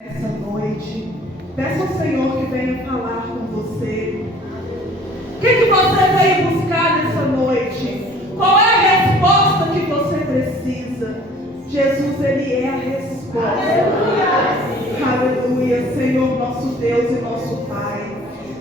Essa noite, peça ao Senhor que venha falar com você. O que você veio buscar nessa noite? Qual é a resposta que você precisa? Jesus, Ele é a resposta. Aleluia. Aleluia, Senhor, nosso Deus e nosso Pai.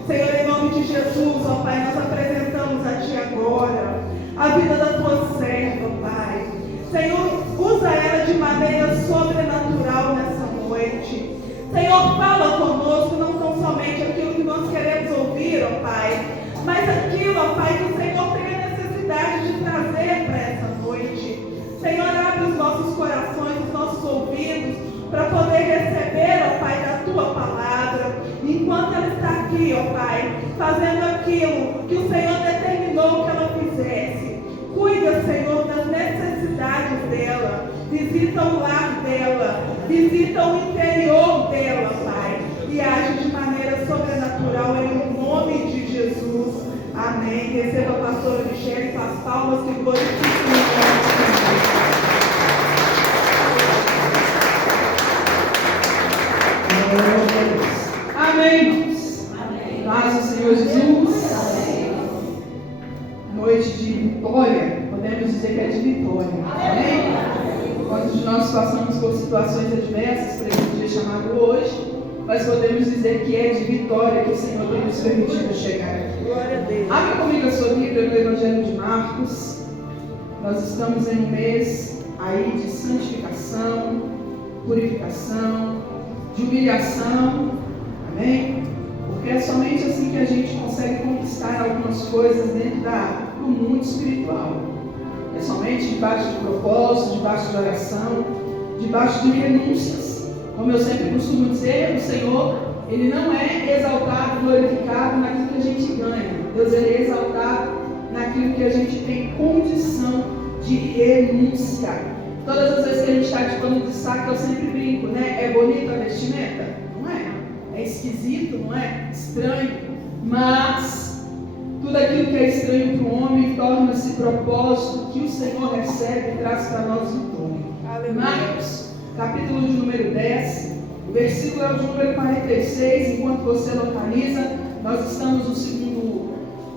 Senhor, em nome de Jesus, ó Pai, nós apresentamos a Ti agora a vida da Tua serva, Pai. Senhor, usa ela de maneira sobrenatural nessa noite. Senhor, fala conosco, não tão somente aquilo que nós queremos ouvir, ó Pai, mas aquilo, ó Pai, que o Senhor tem a necessidade de trazer para essa noite. Senhor, abre os nossos corações, os nossos ouvidos, para poder receber, ó Pai, da Tua palavra, enquanto ela está aqui, ó Pai, fazendo aquilo que o Senhor determinou que ela fizesse. Cuida, Senhor, das necessidades dela. Visita o lar dela. Visita o interior dela, Pai. E age de maneira sobrenatural em nome de Jesus. Amém. Receba a pastora Michele com as palmas que glorificam o nome de Jesus. Amém, irmãos. Amém. Paz do Senhor Jesus. Noite de vitória, podemos dizer que é de vitória. Amém? Quando nós passamos por situações adversas, por esse dia chamado hoje, nós podemos dizer que é de vitória que o Senhor tem nos permitido chegar aqui. Glória a Deus. Abre comigo a sua Bíblia no Evangelho de Marcos. Nós estamos em um mês aí de santificação, purificação, de humilhação. Amém? Porque é somente assim que a gente consegue conquistar algumas coisas dentro do mundo espiritual. É somente debaixo de propósito, debaixo de oração, debaixo de renúncias. Como eu sempre costumo dizer, o Senhor, Ele não é exaltado, glorificado naquilo que a gente ganha. Deus, Ele é exaltado naquilo que a gente tem condição de renunciar. Todas as vezes que a gente está de pano de saco, eu sempre brinco, né? É bonita a vestimenta? Não é. É esquisito, não é? Estranho. Mas tudo aquilo que é estranho para o homem torna-se propósito que o Senhor recebe e traz para nós vitória. Marcos, capítulo de número 10, o versículo é o de número 46. Enquanto você localiza, nós estamos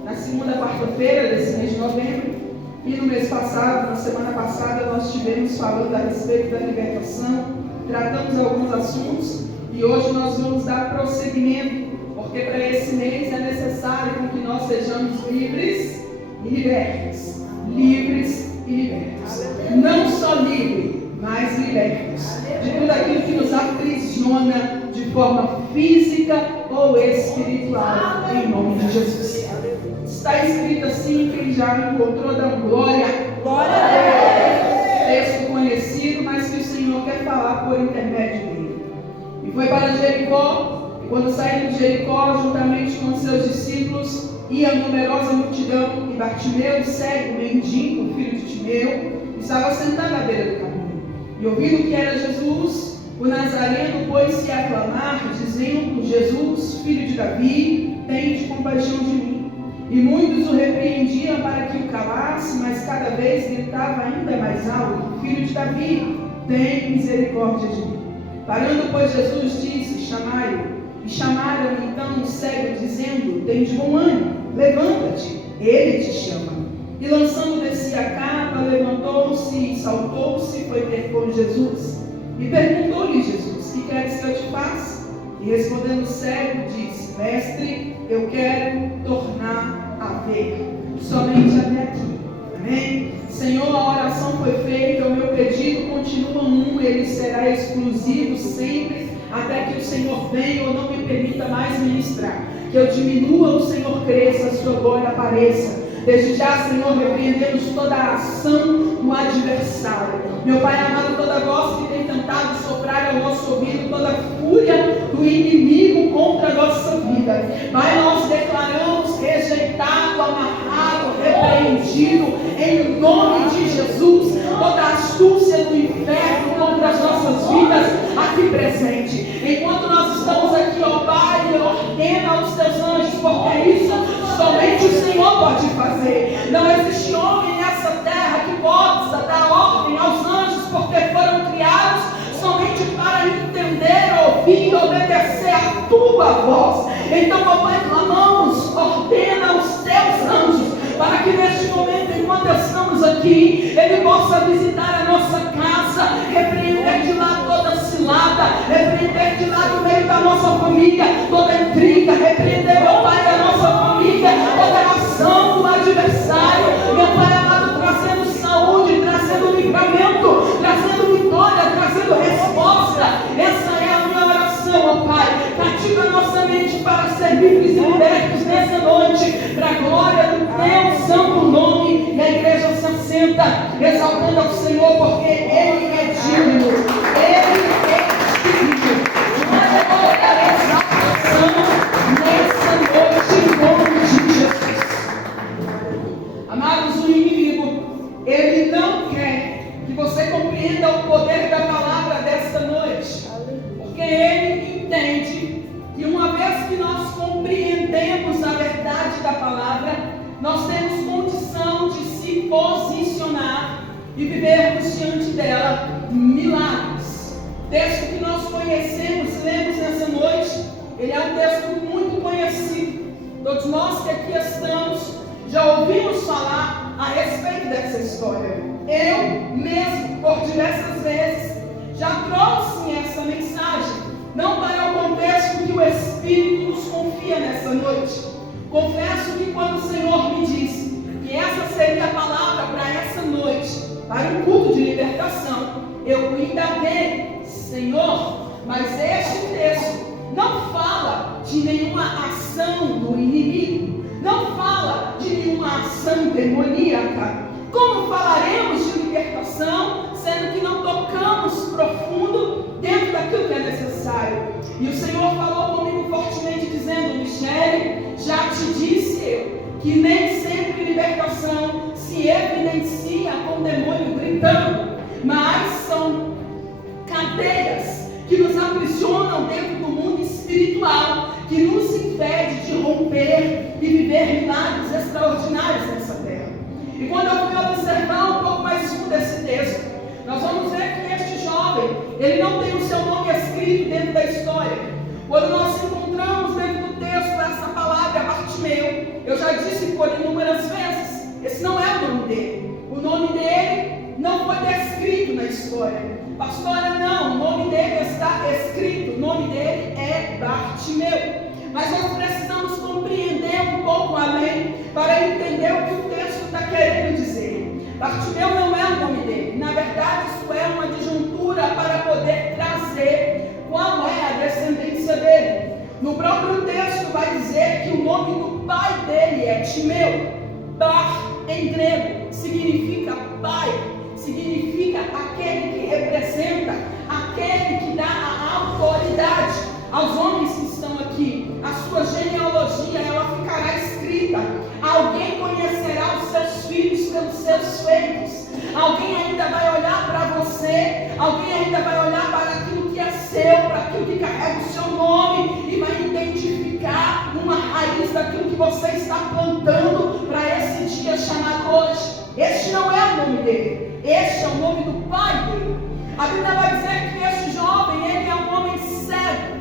na segunda quarta-feira desse mês de novembro. E no mês passado, na semana passada, nós estivemos falando a respeito da libertação, tratamos alguns assuntos e hoje nós vamos dar prosseguimento, porque para esse mês é necessário que nós sejamos livres e libertos. Livres e libertos. Não só livres, mas libertos de tudo aquilo que nos aprisiona de forma física ou espiritual, em nome de Jesus. Está escrito assim, quem já encontrou, dá glória. Glória a Deus. Texto conhecido, mas que o Senhor quer falar por intermédio dele. E foi para Jericó, e quando saíram de Jericó, juntamente com os seus discípulos, ia numerosa multidão, e Bartimeu, cego, mendigo, filho de Timeu, estava sentado à beira do caminho. E ouvindo que era Jesus, o Nazareno pôs-se a clamar, dizendo: Jesus, filho de Davi, tende compaixão de mim. E muitos o repreendiam para que o calasse, mas cada vez gritava ainda mais alto: Filho de Davi, tem misericórdia de mim. Parando, pois, Jesus disse: Chamai-o. E chamaram então o cego, dizendo: Tem de bom ânimo, levanta-te, ele te chama. E lançando de si a capa, levantou-se e saltou-se e foi ter com Jesus. E perguntou-lhe Jesus: Que queres que eu te faça? E respondendo o cego, disse: Mestre, eu quero tornar a ver, somente até aqui. Amém? Senhor, a oração foi feita, o meu pedido continua ele será exclusivo sempre, até que o Senhor venha ou não me permita mais ministrar. Que eu diminua, o Senhor cresça, a sua glória apareça. Desde já, Senhor, repreendemos toda a ação do adversário. Meu Pai amado, toda voz que tem tentado soprar ao nosso ouvido, toda fúria do inimigo contra a nossa vida. Pai, nós declaramos rejeitado, amarrado, repreendido, em nome de Jesus, toda astúcia do inferno contra as nossas vidas aqui presente. Enquanto nós estamos aqui, ó Pai, ordena aos teus anjos, porque isso somente o Senhor pode fazer. Não existe homem nessa terra que possa dar ordem aos anjos, porque foram criados somente para entender, ouvir ouvir e obedecer a tua voz. Então, ó Pai, clamamos, ordena os teus anjos, para que neste momento, enquanto estamos aqui, Ele possa visitar a nossa casa, repreender de lá toda cilada, repreender de lá do meio da nossa família toda intriga, repreender, meu Pai, da nossa família toda ação do adversário, meu Pai amado, trazendo saúde, trazendo livramento, trazendo vitória, trazendo resposta. Essa é a minha oração, ó Pai. Cativa a nossa mente para ser livres e libertos nessa noite, para a glória do teu santo nome. E a igreja se assenta, exaltando ao Senhor, porque Ele é digno. Ele é digno. Uma exaltação nessa noite, em nome de Jesus. Amados, o inimigo, ele não quer que você compreenda o poder da palavra desta noite, porque ele entende que uma vez que nós compreendemos a verdade da palavra, nós temos condição de se posicionar e vivermos diante dela milagres. O texto que nós conhecemos, lemos nessa noite, ele é um texto muito conhecido. Todos nós que aqui estamos já ouvimos falar a respeito dessa história. Eu mesmo, por diversas vezes, já trouxe essa mensagem, não para o contexto que o Espírito nos confia nessa noite. Confesso que quando o Senhor me disse que essa seria a palavra para essa noite, para um culto de libertação, eu indaguei, Senhor, mas este texto não fala de nenhuma ação do inimigo, não fala de nenhuma ação demoníaca. Como falaremos de libertação, sendo que não tocamos profundo dentro daquilo que é necessário? E o Senhor falou comigo fortemente, dizendo: Michele, já te disse eu, que nem sempre libertação se evidencia com o demônio gritando, mas são cadeias que nos aprisionam dentro do mundo espiritual, que nos impede de romper e viver milagres extraordinários nessa terra. E quando eu fui observar um pouco mais fundo esse texto, nós vamos ver que este jovem, ele não tem o seu nome escrito dentro da história. Quando nós encontramos dentro do texto essa palavra Bartimeu, eu já disse por inúmeras vezes, esse não é o nome dele. O nome dele não foi descrito na história. Pastora, não, o nome dele está escrito, o nome dele é Bartimeu. Mas nós precisamos compreender um pouco além para entender o que o texto está querendo dizer. Bartimeu não é o nome dele. Na verdade, isso é uma disjuntura para poder trazer qual é a descendência dele. No próprio texto vai dizer que o nome do pai dele é Timeu. Bar, em grego, significa pai, significa aquele que representa, aquele que dá a autoridade aos homens que estão aqui. A sua genealogia, ela ficará escrita. Alguém conhecerá os seus filhos pelos seus feitos. Alguém ainda vai olhar para você, alguém ainda vai olhar para aquilo que é seu, para aquilo que carrega o seu nome, e vai identificar uma raiz daquilo que você está plantando para esse dia chamado hoje. Este não é o nome dele, este é o nome do pai dele. A Bíblia vai dizer que este jovem, ele é um homem cego.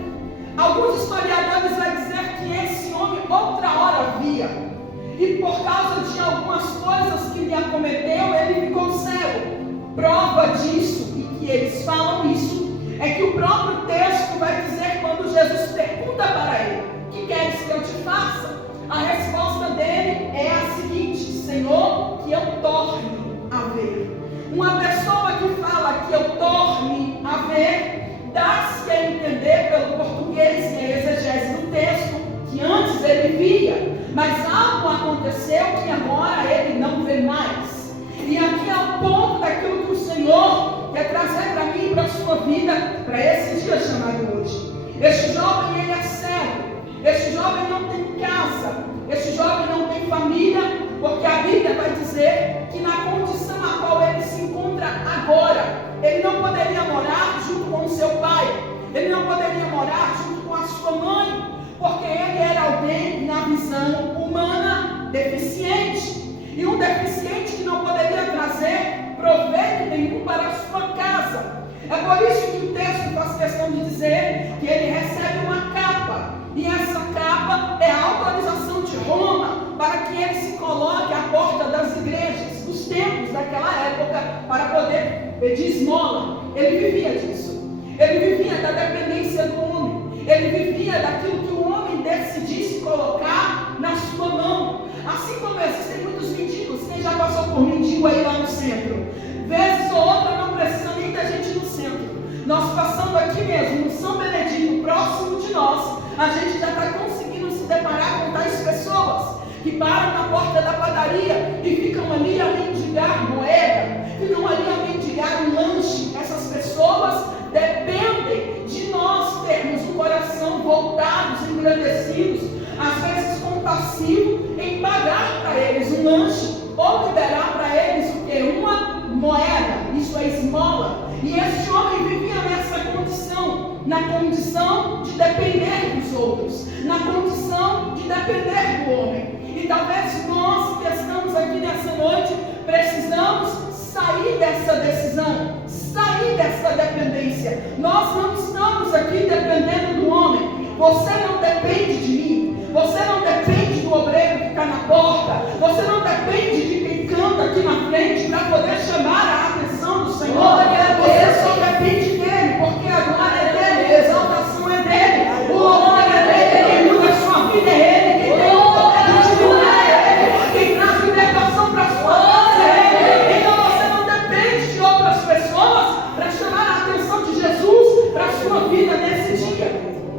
Alguns historiadores vão dizer que esse homem outra hora via, e por causa de algumas coisas que lhe acometeu, ele ficou cego. Prova disso, e que eles falam isso, é que o próprio texto vai dizer, quando Jesus pergunta para ele: o que queres que eu te faça? A resposta dele é a seguinte: Senhor, que eu torne a ver. Uma pessoa que fala que eu torne a ver, dá-se a entender pelo português e a exegese do texto que antes ele via, mas algo aconteceu que agora ele não vê mais. E aqui é o ponto daquilo que o Senhor quer trazer para mim e para a sua vida, para esse dia chamado hoje. Este jovem, ele é cego. Este jovem não tem casa. Este jovem não tem família, porque a Bíblia vai dizer que na condição a qual ele se encontra agora, ele não poderia morar junto com o seu pai, ele não poderia morar junto com a sua mãe, porque ele era alguém, na visão humana, deficiente. E um deficiente que não poderia trazer proveito nenhum para a sua casa. É por isso que o texto faz questão de dizer que ele recebe uma capa. E essa capa é a autorização de Roma para que ele se coloque à porta das igrejas, dos templos daquela época, para poder pedir esmola. Ele vivia disso. Ele vivia da dependência do homem. Ele vivia daquilo que o homem decidisse colocar na sua mão. Assim como existem muitos mendigos. Quem já passou por mendigo aí lá no centro? Vezes ou outra não precisa nem da gente no centro. Nós passando aqui mesmo, no São Benedito, próximo de nós, a gente já está conseguindo se deparar com tais pessoas que param na porta da padaria e ficam ali a mendigar moeda, ficam ali a mendigar um lanche. Essas pessoas dependem de nós termos um coração voltados, engrandecidos, às vezes compassivo, em pagar para eles um lanche ou liberar para eles o quê? Uma moeda, isso é esmola. E esse homem vivia nessa condição, na condição de depender dos outros, na condição de depender do homem. E talvez nós que estamos aqui nessa noite precisamos sair dessa decisão, sair dessa dependência. Nós não estamos aqui dependendo do homem. Você não depende de mim. Você não depende do obreiro que está na porta. Você não depende de quem canta aqui na frente para poder chamar a atenção do Senhor. Você só depende dele, porque a glória é dele, a exaltação é dele, o louvor é dele, quem muda a sua vida é ele, quem tem o poder de mudar é ele, quem traz libertação para a sua vida é ele. Então você não depende de outras pessoas para chamar a atenção de Jesus para a sua vida nesse dia.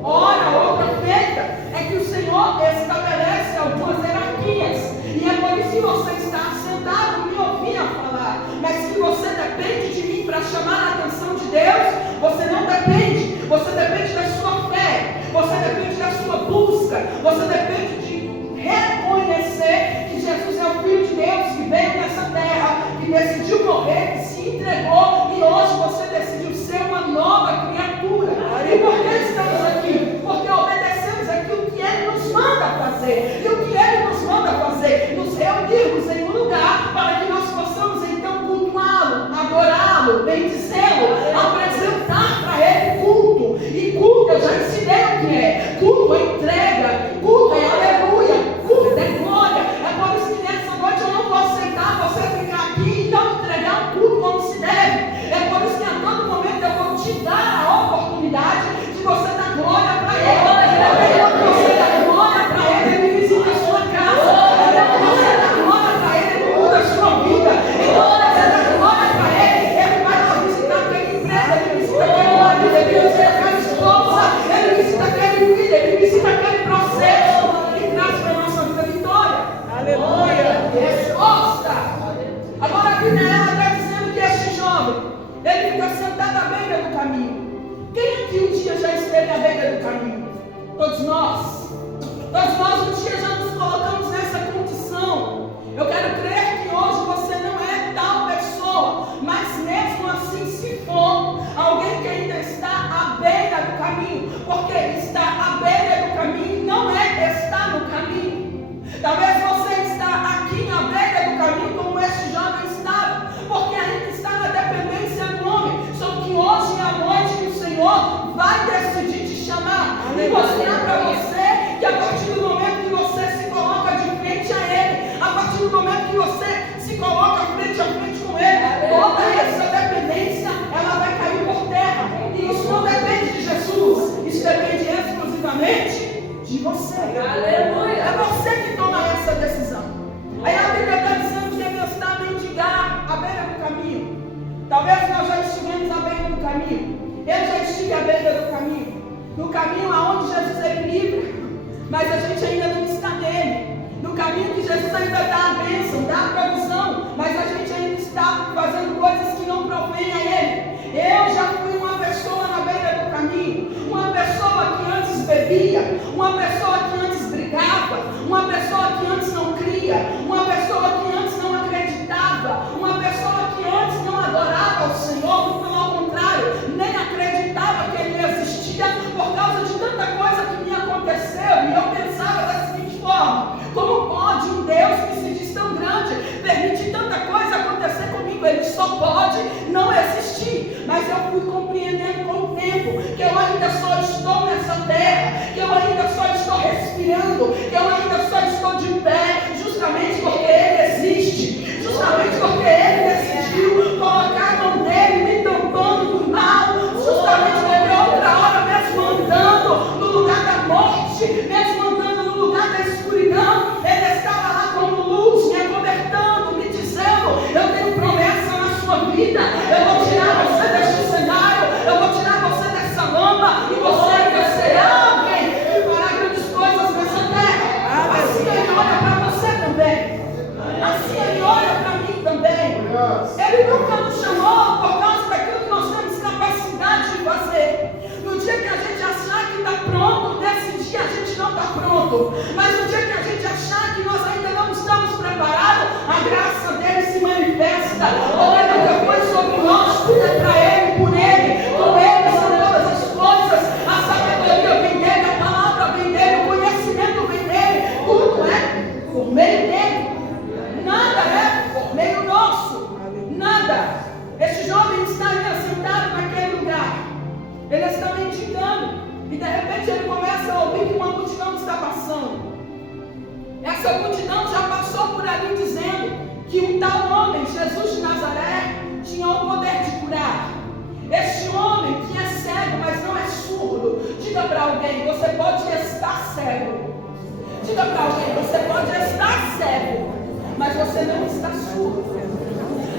Ora, outra feita é que o Senhor estabelece algumas hierarquias, e é por isso que você está sentado me ouvindo falar. Mas se você depende de mim para chamar a atenção de Deus, você não depende. Você depende da sua fé, você depende da sua busca, você depende de reconhecer que Jesus é o Filho de Deus que veio nessa terra, que decidiu morrer, que se entregou, e hoje você decidiu ser uma nova criatura. E por que estamos aqui? Porque obedecemos aquilo que Ele nos manda fazer. E o que Ele nos manda fazer? Nos reunirmos em um lugar para que nós possamos então cultuá-lo, adorá-lo, bendizê-lo, apresentar para Ele culto. E culto eu já ensinei o que é. Culto é entrega, culto é aleluia, culto é glória. É por isso que nessa noite eu não vou aceitar você ficar aqui e não entregar o culto como se deve. É por isso que a todo momento eu vou te dar a oportunidade de você dar glória para Ele. Porque quando você dá glória para Ele, Ele visita a sua casa. Quando você dá glória para Ele, Ele muda a sua vida. E quando você dá glória para Ele, Ele vai lá visitar aquela empresa, Ele visita aquele marido, Ele visita aquela esposa, Ele visita aquele filho, Ele visita aquele processo e traz para a nossa vida vitória. Aleluia! Resposta! Agora aqui ela está dizendo que este jovem, ele fica sentado à beira do caminho. Quem aqui um dia já esteve à beira do caminho? Todos nós. Todos nós um dia já nos colocamos nessa condição. Eu quero crer que hoje você não é tal pessoa, mas mesmo assim, se for alguém que ainda está à beira do caminho, porque estar à beira do caminho não é estar no caminho. Talvez você está aqui à beira do caminho como este jovem estava, porque ainda está na dependência do homem. Só que hoje é a noite que o Senhor vai decidir te chamar e mostrar para você que a partir do momento que você se coloca de frente a Ele, a partir do momento que você se coloca frente a frente com Ele, toda essa dependência ela vai cair por terra. E isso não depende de Jesus, isso depende exclusivamente de você. Aleluia. É você que toma essa decisão. Aí a Bíblia está dizendo que ele está a mendigar à beira do caminho. Talvez nós já estivemos à beira do caminho. Eu já estive à beira do caminho. No caminho aonde Jesus é livre, mas a gente ainda não está nele. No caminho que Jesus ainda dá a bênção, dá a provisão, mas a gente ainda está fazendo coisas que não provém a Ele. Eu já fui uma pessoa na beira do caminho, uma pessoa que antes bebia, uma pessoa que antes brigava, uma pessoa que antes não cria, uma pessoa que antes não acreditava, uma pessoa que antes não adorava ao Senhor, pelo contrário, nem acreditava que Ele existia por causa de tanta coisa que me aconteceu. E eu pensava da seguinte forma: como pode um Deus que se diz tão grande permitir tanta coisa acontecer comigo? Ele só pode não existir. Mas eu fui compreendendo com o tempo que eu ainda só estou nessa terra, que eu ainda só estou respirando, que eu ainda só estou de pé, justamente porque Ele existe, justamente porque Ele decidiu colocar a mão dele me tampando do mal, justamente porque outra hora, mesmo andando no lugar da morte, mesmo andando no lugar da escuridão, Ele estava lá como luz, me acobertando, me dizendo: eu tenho promessa na sua vida, eu vou tirar você deste cenário, eu vou tirar você dessa lama, e você ainda será alguém que fará grandes coisas nessa terra. Assim Ele olha para você também, assim Ele olha para mim também. Ele nunca nos chamou por causa daquilo que nós temos capacidade de fazer. No dia que a gente achar que está pronto, nesse dia a gente não está pronto. Mas no dia que a gente achar que nós ainda não estamos preparados, a graça dele se manifesta. Porque nunca foi sobre nós, tudo é para Ele, por Ele, com Ele são todas as coisas. A sabedoria vem dele, a palavra vem dele, o conhecimento vem dele. Tudo é por meio dele. Nada é por meio nosso. Nada. Este jovem está ali assentado naquele lugar. Ele está mendigando. E de repente ele começa a ouvir que uma multidão está passando. Essa multidão já passou por ali dizendo que um tal homem, Jesus de Nazaré, tinha o poder de curar. Este homem que é cego, mas não é surdo. Diga para alguém: você pode estar cego. Diga para alguém: você pode estar cego, mas você não está surdo.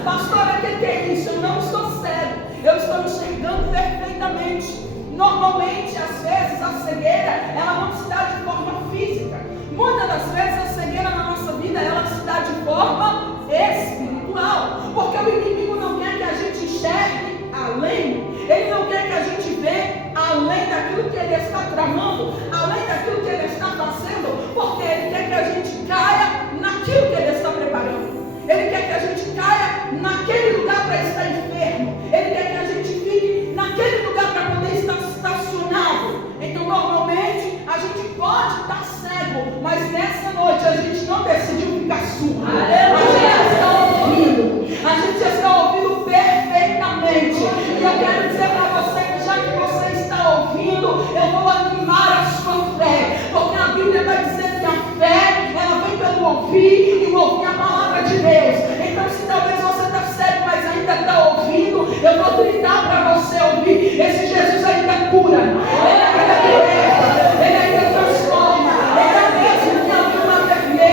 Pastora, o que é isso? Eu não estou cego, eu estou enxergando perfeitamente. Normalmente, às vezes, a cegueira, ela não se dá de forma física. Muitas das vezes, a cegueira na nossa vida, ela se dá de forma espiritual. Porque o inimigo não quer que a gente enxergue além. Ele não quer que a gente veja além daquilo que ele está tramando, além daquilo que ele está fazendo, porque ele quer que a gente caia naquilo que ele está preparando. Ele quer que a gente caia naquele lugar para estar enfermo. Ele quer que a gente fique naquele lugar para poder estar estacionado. Então, normalmente, a gente pode estar cego, mas nessa noite a gente não decidiu ficar surdo. A gente está ouvindo perfeitamente. E eu quero dizer para você que já que você está ouvindo, eu vou animar a sua fé. Porque a Bíblia vai dizer que a fé, ela vem pelo ouvir e ouvir a palavra de Deus. Então, se talvez você está cego, mas ainda está ouvindo, eu vou gritar para você ouvir. Esse Jesus ainda cura, ele ainda liberta, ele ainda transforma. Ele é mesmo que abriu uma vermelha.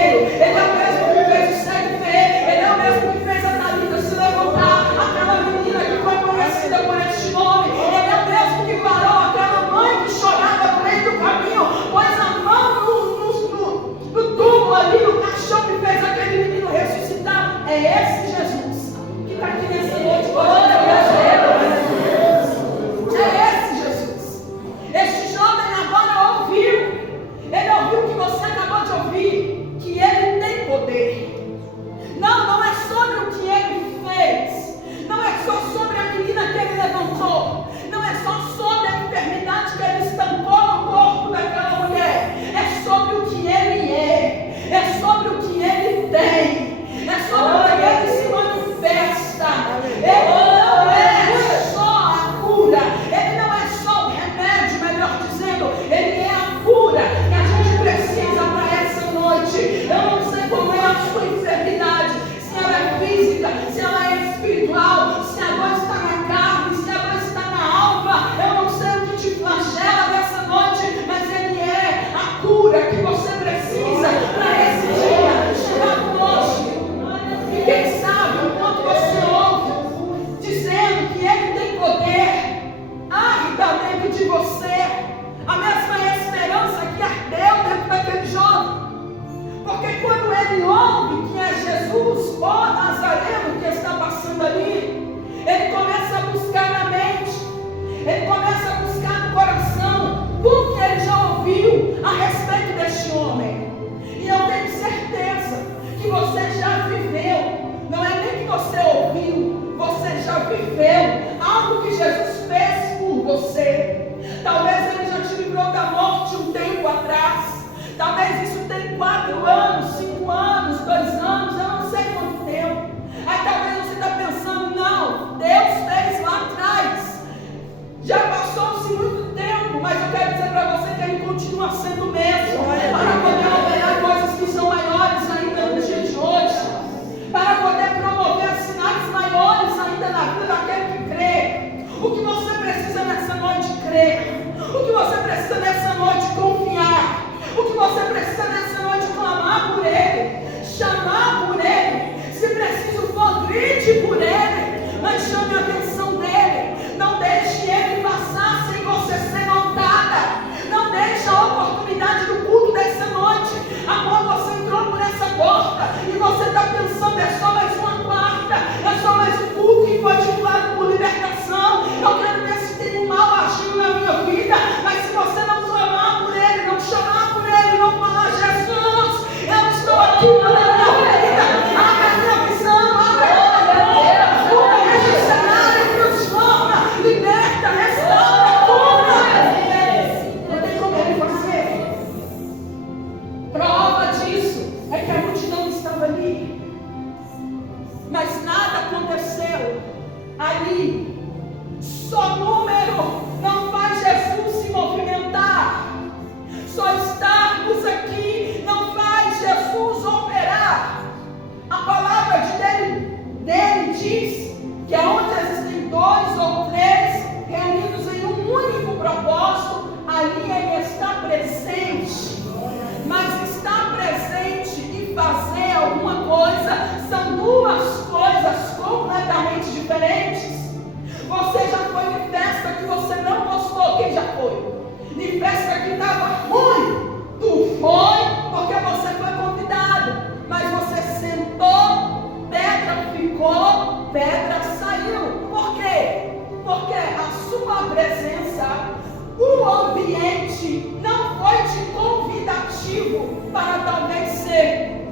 o ambiente não foi te convidativo para talvez ser,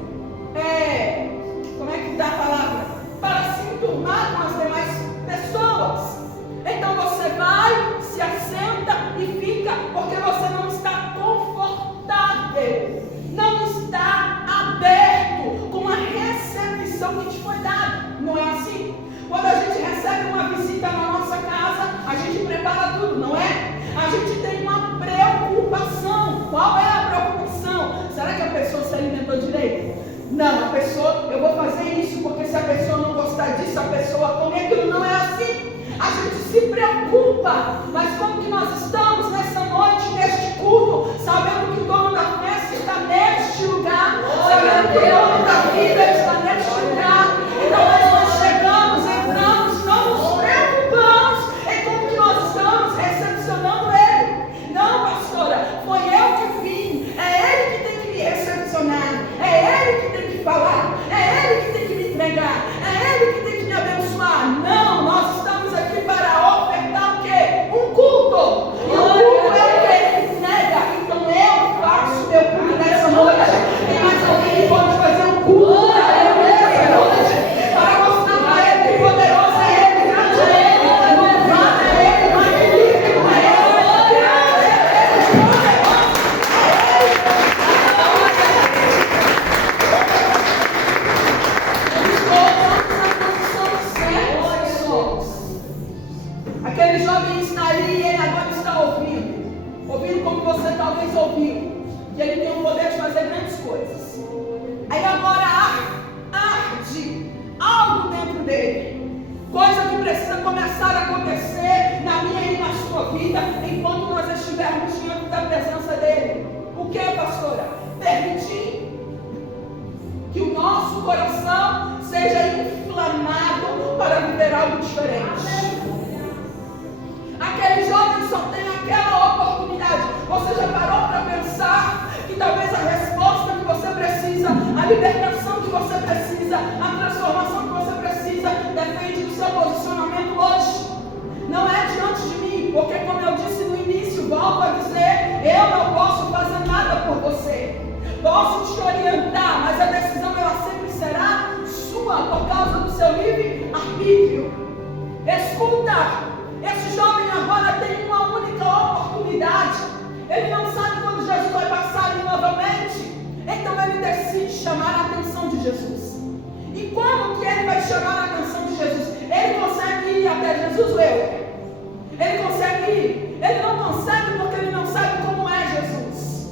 como é que dá a palavra? Para se enturmar com as demais pessoas. Então você vai, se assenta e fica, porque você não está confortável, não está aberto com a recepção que te foi dada. Não é assim? Quando a gente recebe uma visita na nossa casa, a gente prepara tudo, não é? A gente tem uma preocupação. Qual é a preocupação? Será que a pessoa se alimentou direito? Não, a pessoa, eu vou fazer isso, porque se a pessoa não gostar disso, a pessoa come aquilo. Não é assim. A gente se preocupa, mas como que nós estamos nessa noite, neste culto, sabendo que o dono da festa está neste lugar, sabendo que o dono da vida está neste lugar, então nós chegamos, entramos, não nos preocupamos em como que nós estamos recepcionando Ele. Não, pastora, foi eu que vim, é Ele que tem que me recepcionar, é Ele que tem que falar, é Ele que tem que me entregar, é Ele que tem que me abençoar. Não, nós estamos aqui para ofertar o quê? Um culto. E o culto é o que Ele nega. Então eu faço meu culto nessa noite. Tem mais alguém que pode fazer um culto para Ele nessa noite? Para mostrar para Ele que poderoso é Ele, grande é Ele, louvado é Ele, magnífico é Ele, grande é Ele, poderoso é Ele. Aquele jovem está ali e ele agora está ouvindo como você talvez ouviu, que ele tem o poder de fazer grandes coisas. Aí agora arde algo dentro dele, coisa que precisa começar a acontecer na minha e na sua vida, enquanto nós estivermos diante da presença dele. O que, pastora? Permitir que o nosso coração seja inflamado para viver algo diferente. Aquele jovem só tem aquela oportunidade. Você já parou para pensar que talvez a resposta que você precisa, a libertação que você precisa, a transformação que você precisa, depende do seu posicionamento hoje? Não é diante de mim, porque como eu disse no início, volto a dizer, eu não posso fazer nada por você. Posso te orientar, mas a decisão ela sempre será sua, por causa do seu livre-arbítrio. Escuta! Esse jovem agora tem uma única oportunidade. Ele não sabe quando Jesus vai passar ali novamente. Então ele decide chamar a atenção de Jesus. E como que ele vai chamar a atenção de Jesus? Ele consegue ir até Jesus, Leo? Ele consegue ir? Ele não consegue porque ele não sabe como é Jesus.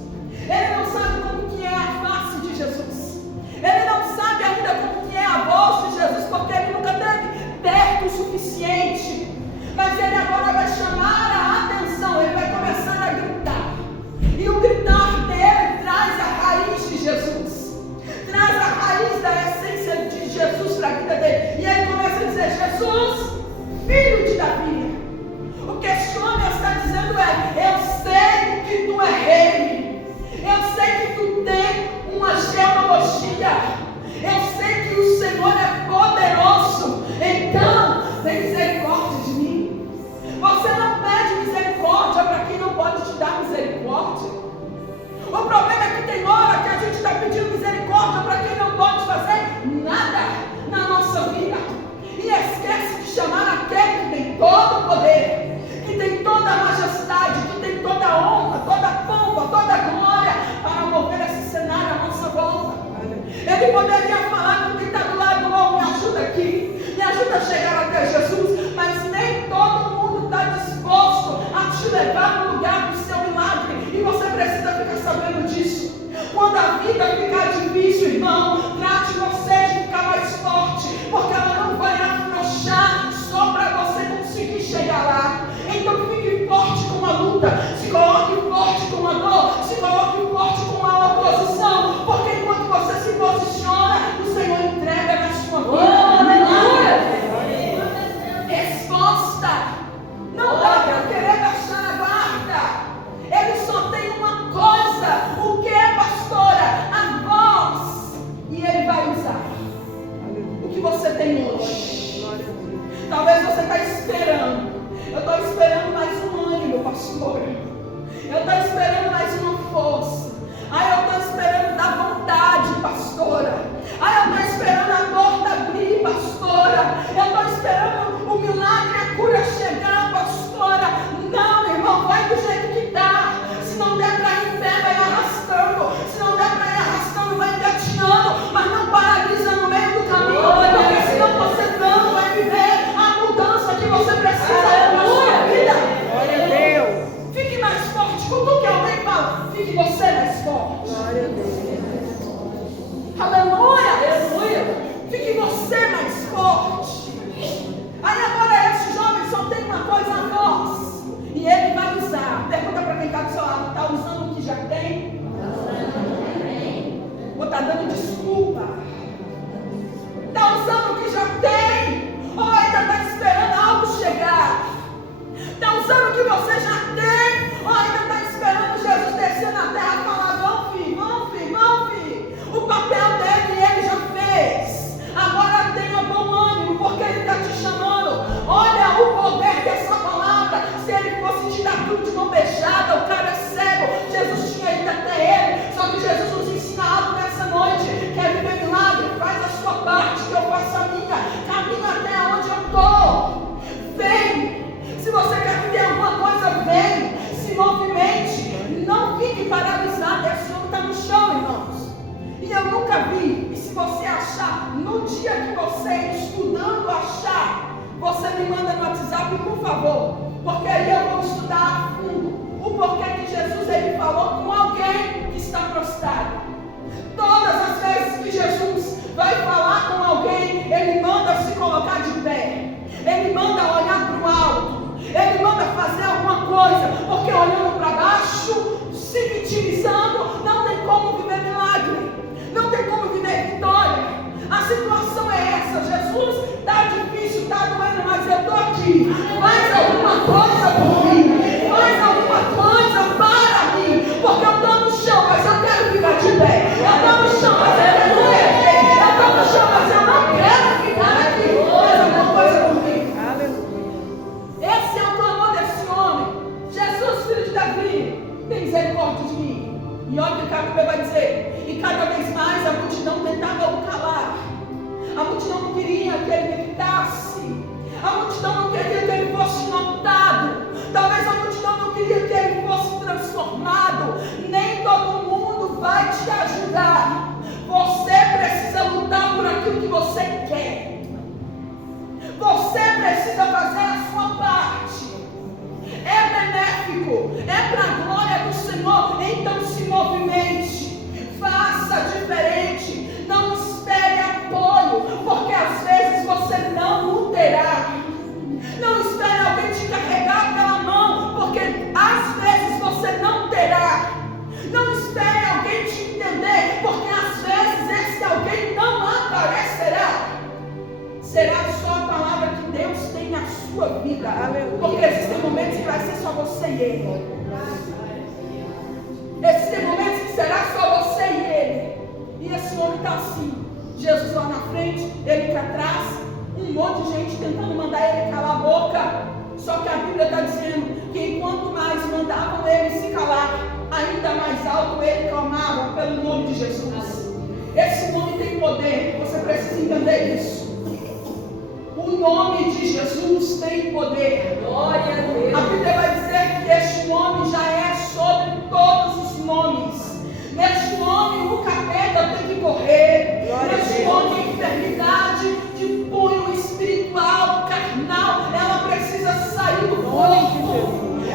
Ele não sabe como que é a face de Jesus. Ele não sabe ainda como que é a voz de Jesus, porque ele nunca teve perto Fique você mais forte. Glória a Deus. Aleluia, aleluia. Fique você mais forte. Aí agora esse jovem só tem uma coisa a voz. E ele vai usar. Pergunta para quem está do seu lado. Está usando o que já tem? Ou está dando desculpa? Está usando o que já tem? Ou ainda está esperando algo chegar? Está usando o que você já tem? Ou ainda está esperando Jesus descer na terra e falar: vão, filho, vão, filho, vão, filho. O papel dele ele já fez. Agora tenha bom ânimo, porque ele está te chamando. Olha o poder dessa palavra. Se ele fosse te dar tudo de mão beijada, o cara é cego, Jesus tinha ido até ele. Só que Jesus nos ensina algo nessa noite. Quer viver milagre? Faz a sua parte, que eu faço a minha. Caminho até onde eu estou. Vem. Se você quer viver alguma coisa, vem. Se movimente. Não fique paralisado. Esse homem está no chão, irmãos. E eu nunca vi. E se você achar, no dia que você estudando achar, você me manda no WhatsApp, por favor. Porque aí eu vou estudar a fundo o porquê que Jesus ele falou com alguém que está prostrado. Todas as vezes que Jesus vai falar com alguém, ele manda se colocar de pé. Ele manda olhar para o alto. Ele manda fazer alguma coisa. Porque olhando para baixo, se vitimizando, não tem como viver milagre. Não tem como viver vitória. A situação é essa. Jesus, está difícil, está doendo, mas eu estou aqui. Faz alguma coisa por mim. Faz alguma coisa para mim. Porque eu estou no chão, mas eu quero ficar de pé. Eu estou no chão, mas eu quero viver. Eu estou no chão, mas eu não quero ficar aqui. Faz alguma coisa por mim. Aleluia. Esse é o clamor desse homem. Jesus, filho de Davi, tem misericórdia de mim. E olha o que a Bíblia vai dizer. E cada vez mais a multidão tentava o calar. A multidão não queria que ele gritasse. A multidão não queria que ele fosse notado. Talvez a multidão não queria que ele fosse transformado. Nem todo mundo vai te ajudar. Você precisa lutar por aquilo que você quer. Você precisa fazer a sua parte. É benéfico, é para a glória do Senhor. Então se movimente, faça diferente, não espere apoio, porque às vezes você não o terá. Não espere alguém te carregar pela mão, porque às vezes você não terá. Não espere alguém te entender, porque às vezes esse alguém não aparecerá. Será só a palavra que Deus tem na sua vida. Aleluia. Porque existem momentos que vai ser só você e ele. Existem momentos que será só você e ele. E esse homem está assim. Jesus lá na frente, ele para trás, um monte de gente tentando mandar ele calar a boca. Só que a Bíblia está dizendo que enquanto mais mandavam ele se calar, ainda mais alto ele clamava pelo nome de Jesus. Esse nome tem poder, você precisa entender isso. O nome de Jesus tem poder. Glória a Deus. A Bíblia vai dizer que este nome já é sobre todos os nomes. Neste nome o capeta tem que correr. Neste nome a enfermidade de cunho espiritual, carnal, ela precisa sair do corpo.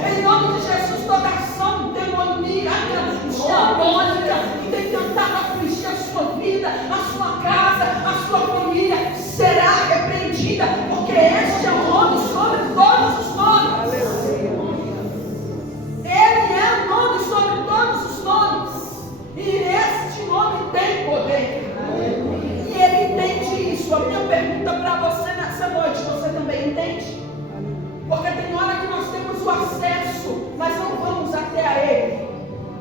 Em nome de Jesus, toda ação demoníaca, diabólica, que tem tentado afligir a sua vida, a sua casa, a sua família, será repreendida, porque este é o nome sobre todos os nomes. Aleluia. Ele é o nome sobre todos os nomes. E este nome tem poder. E ele entende isso. A minha pergunta para você nessa noite, você também entende? Porque tem hora que nós temos o acesso, mas não vamos até a ele.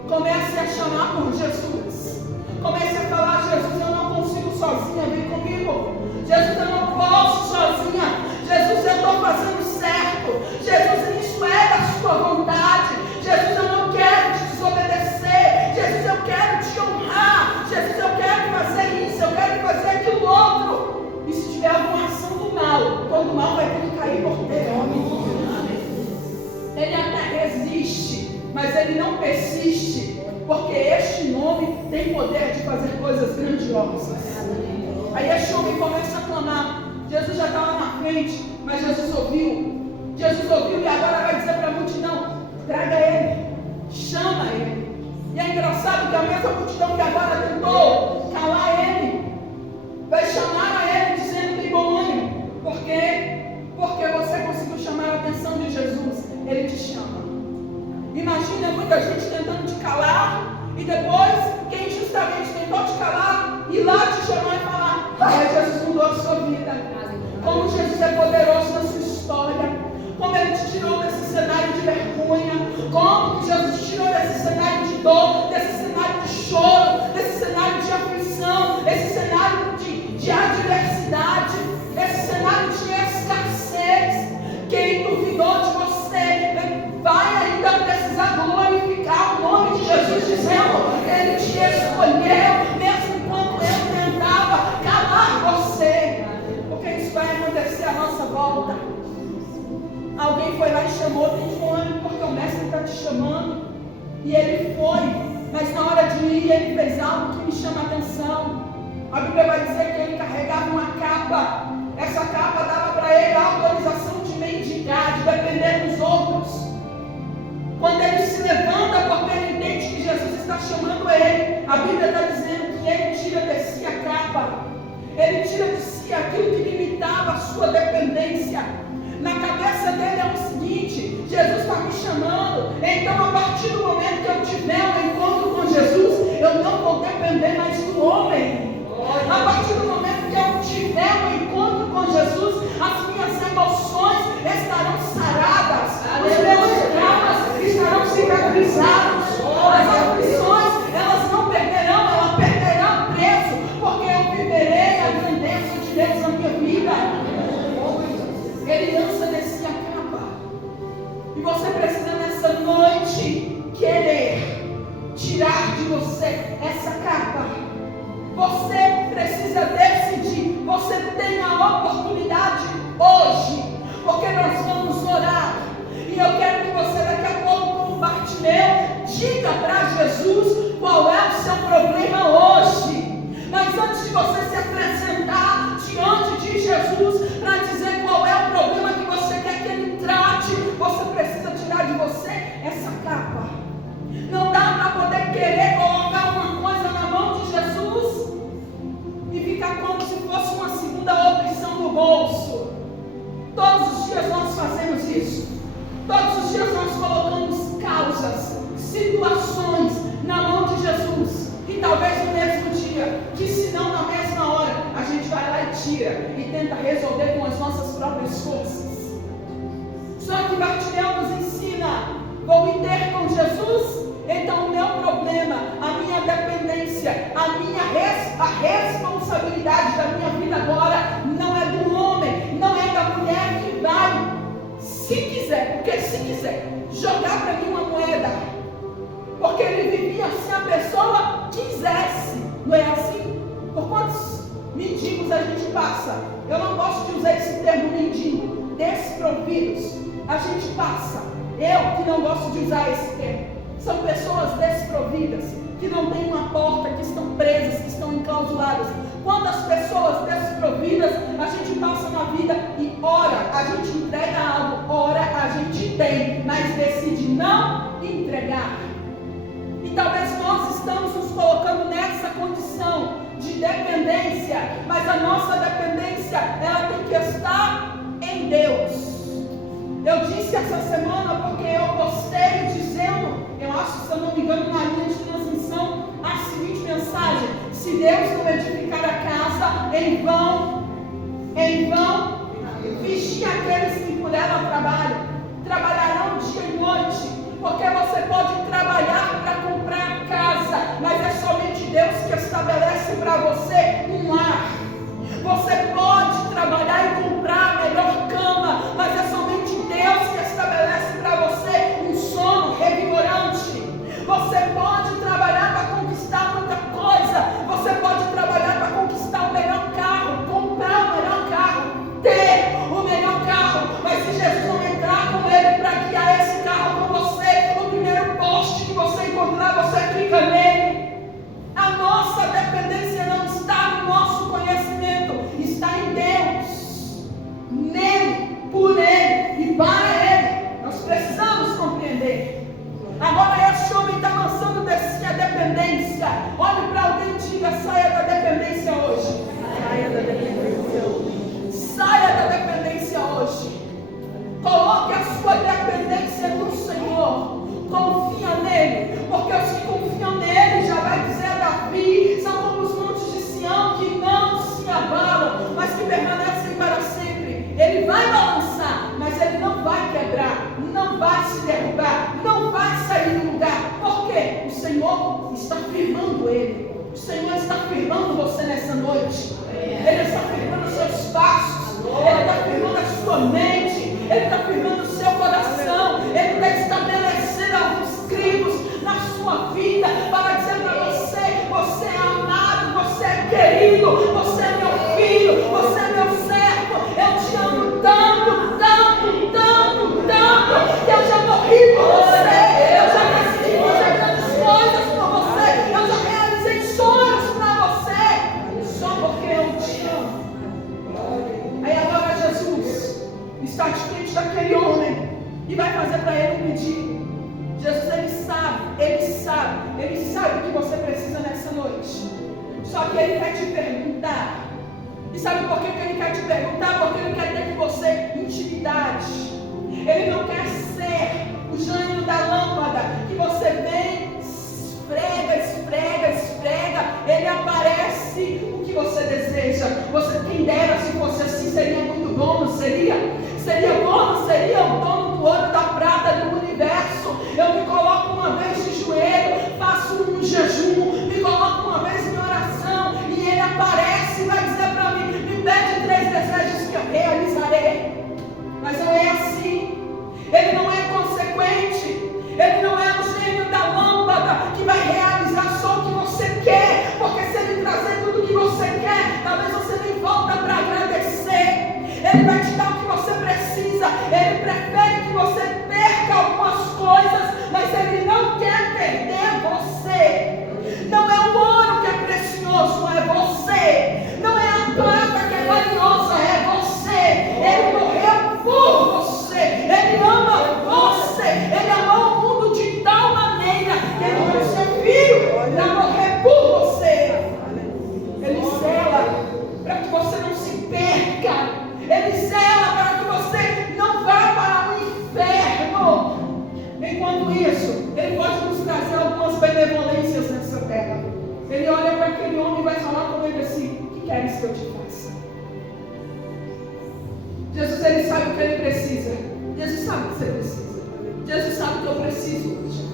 Comece a chamar por Jesus. Comece a falar: Jesus, eu não consigo sozinha, vem comigo. Jesus, eu não posso sozinha. Jesus, eu estou fazendo certo. Jesus, isso é da sua vontade. Jesus, eu não quero te desobedecer. Jesus, eu quero te honrar. Jesus, eu quero fazer isso, eu quero fazer aquilo outro. E se tiver alguma ação do mal, todo mal vai ter que cair por terra. Ele até resiste, mas ele não persiste, porque este nome tem poder de fazer coisas grandiosas. Aí este homem começa a clamar. Jesus já estava na frente, mas Jesus ouviu. Jesus ouviu e agora vai dizer para a multidão: traga ele, chama ele. E ainda passado que a mesma multidão que agora tentou calar ele, vai chamar a ele dizendo tem bom ânimo. Por quê? Porque você conseguiu chamar a atenção de Jesus. Ele te chama. Imagina muita gente tentando te calar e depois quem justamente tentou te calar ir lá te chamar e falar: Jesus mudou a sua vida. Como Jesus é poderoso na sua história. Como Ele te tirou desse cenário de vergonha. Como que Jesus te tirou desse cenário de dor, desse cenário de choro, desse cenário de aflição, esse cenário de adversidade, esse cenário de escassez. Quem duvidou de você vai ainda precisar glorificar o nome de Jesus, dizendo: Ele te escolheu, mesmo enquanto eu tentava calar você. Porque isso vai acontecer à nossa volta. Alguém foi lá e chamou, tem bom ânimo, porque o mestre está te chamando. E ele foi, mas na hora de ir, ele fez algo que me chama a atenção. A Bíblia vai dizer que ele carregava uma capa. Essa capa dava para ele a autorização de mendigar, de depender dos outros. Quando ele se levanta porque ele entende que Jesus está chamando ele, a Bíblia está dizendo que ele tira de si a capa. Ele tira de si aquilo que limitava a sua dependência. Na cabeça dele é o seguinte: Jesus está me chamando, então a partir do momento que eu tiver um encontro com Jesus, eu não vou depender mais do homem. A partir do momento que eu tiver um encontro com Jesus, as minhas emoções estarão saradas, os meus traumas estarão cicatrizados, as aflições elas não perderão, elas perderão preço, porque eu viverei a grandeza de Deus na minha vida. Ele lança de si a capa. E você precisa nessa noite querer tirar de você essa capa. Você precisa decidir. Você tem a oportunidade hoje. Porque nós vamos orar. E eu quero que você daqui a pouco, como Bartimeu, diga para Jesus qual é o seu problema hoje. Mas antes de você se apresentar diante de Jesus para dizer qual é o problema que você quer que Ele trate, você precisa tirar de você essa capa. Não dá para poder querer colocar uma coisa na mão de Jesus e ficar como se fosse uma segunda opção no bolso. Todos os dias nós fazemos isso. Todos os dias nós colocamos causas, situações na mão de Jesus. E talvez no mesmo dia, que se não na mesma hora, a gente vai lá e tira e tenta resolver com as nossas próprias forças. Só que Bartimeu nos ensina: vou me ter com Jesus, então o meu problema, a minha dependência, a responsabilidade da minha vida agora não é do homem, não é da mulher que vai, se quiser, jogar para mim uma moeda. Porque ele vivia se a pessoa quisesse, não é assim? Por quantos mendigos a gente passa? Eu não gosto de usar esse termo mendigo, desprovidos. A gente passa. Eu que não gosto de usar esse termo. São pessoas desprovidas, que não têm uma porta, que estão presas, que estão enclausuladas. Quantas pessoas desprovidas a gente passa na vida e ora, a gente entrega algo, ora, a gente tem, mas decide não entregar. E talvez nós estamos nos colocando nessa condição de dependência, mas a nossa dependência, ela tem que estar em Deus. Eu disse essa semana porque eu postei dizendo, eu acho, se eu não me engano, na linha de transmissão, a seguinte mensagem: se Deus não edificar a casa, em vão vigia aqueles que por ela trabalham, trabalharão dia e noite. Porque você pode trabalhar para comprar casa, mas é somente Deus que estabelece para você um lar. Você pode trabalhar e comprar a melhor cama, mas é somente Deus que estabelece para você um sono revigorante. Você pode trabalhar para conquistar muita coisa. Você pode trabalhar para conquistar o melhor carro, comprar o melhor carro, ter o melhor carro. Mas se Jesus não entrar com ele para guiar esse carro com você, o primeiro poste Senhor está firmando ele. O Senhor está firmando você nessa noite. Ele está firmando os seus passos. Ele está firmando a sua mente. Ele está firmando o seu coração. Ele está estabelecendo alguns crivos na sua vida para dizer para você: você é amado, você é querido, você é meu filho, você é meu servo. Eu te amo tanto, tanto, tanto, tanto, que eu já morri por você. Eu já decidi fazer grandes coisas por você. Eu já realizei sonhos para você, só porque eu te amo. Aí agora Jesus está diante daquele homem e vai fazer para ele um pedido. Jesus, ele sabe o que você precisa nessa noite. Só que ele quer te perguntar. E sabe por que ele quer te perguntar? Porque ele quer ter com você intimidade. Ele não quer ser o gênio da lâmpada que você vem, esfrega, ele aparece o que você deseja. Quem dera se fosse assim, seria muito bom, não seria? Seria bom, não seria? O dono do ouro, da prata, do universo. Eu me coloco uma vez de joelho, faço um jejum, me coloco uma vez em oração, e ele aparece e vai dizer para mim: me pede 3 desejos que eu realizarei. Mas não é assim. Ele não é consequente. Ele não é o gênio da lâmpada que vai realizar só o que você quer. Porque se ele trazer tudo o que você quer, talvez você nem volta para agradecer. Ele vai te dar o que você precisa. Ele prefere que você perca algumas coisas, mas ele não quer perder você. Não é o ouro que é precioso, é você. Não é a prata que é valiosa, é você. Ele morreu por você. Ele ama você. Ele amou o mundo de tal maneira que ele deu seu filho para morrer por você. Ele zela para que você não se perca. Ele zela para que você não vá para o inferno. Enquanto isso, ele pode nos trazer algumas benevolências nessa terra. Ele olha para aquele homem e vai falar com ele assim: o que queres que eu te faça? Jesus, ele sabe o que ele precisa. Jesus sabe o que você precisa. Jesus sabe o que eu preciso hoje.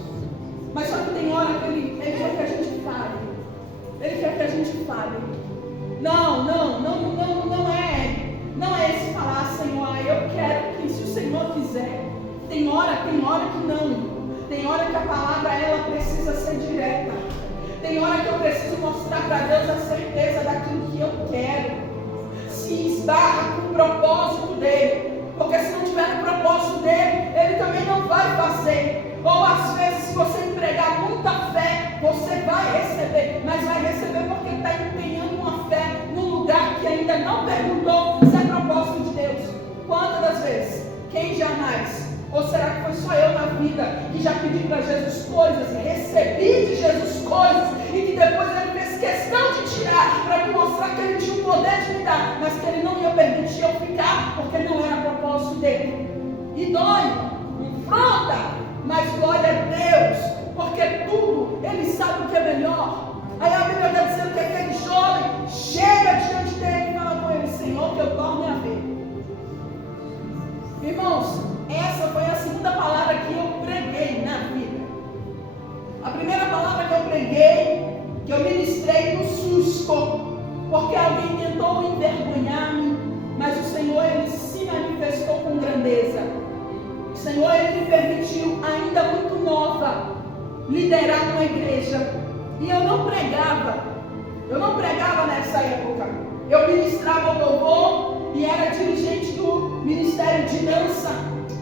Mas só que tem hora que ele quer que a gente fale. Ele quer que a gente fale. Não é esse falar: Senhor, eu quero que, se o Senhor quiser. Tem hora que não. Tem hora que a palavra, ela precisa ser direta. Tem hora que eu preciso mostrar para Deus a certeza daquilo que eu quero. Se esbarra com o propósito dele. Porque se não tiver no propósito dele, ele também não vai fazer. Ou às vezes, se você empregar muita fé, você vai receber. Mas vai receber porque está empenhando uma fé num lugar que ainda não perguntou se é propósito de Deus. Quantas das vezes? Quem jamais? Ou será que foi só eu na vida que já pedi para Jesus coisas, recebi de Jesus coisas, e que depois ele fez questão de tirar para me mostrar que ele tinha o poder de me dar, mas que ele não ia permitir eu ficar, porque não era propósito dele. E dói, confronta, mas glória a Deus, porque tudo ele sabe o que é melhor. Aí a Bíblia está dizendo que aquele jovem chega diante dele e fala com ele: Senhor, que eu torne a ver. Irmãos, essa foi a segunda palavra que eu preguei na vida. A primeira palavra que eu preguei, que eu ministrei no susto, porque alguém tentou envergonhar-me, mas o Senhor, ele se manifestou com grandeza. O Senhor, ele me permitiu, ainda muito nova, liderar uma igreja. E eu não pregava nessa época. Eu ministrava o louvor e era dirigente do ministério de dança.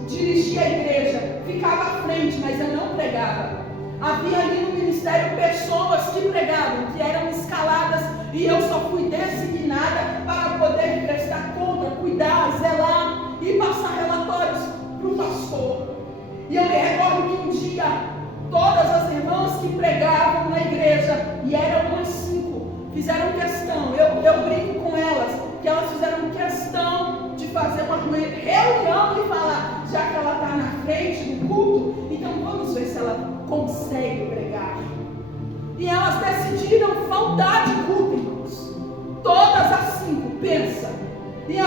Dirigia a igreja, ficava à frente, mas eu não pregava. Havia ali no ministério pessoas que pregavam, que eram escaladas, e eu só fui designada para poder prestar conta, cuidar, zelar e passar relatórios para o pastor. E eu me recordo que um dia, todas as irmãs que pregavam na igreja, e eram umas 5, fizeram questão, eu brinco com elas, que elas fizeram questão de fazer uma reunião e falar: já que ela está na frente do culto, então vamos ver se ela consegue pregar. E elas decidiram faltar de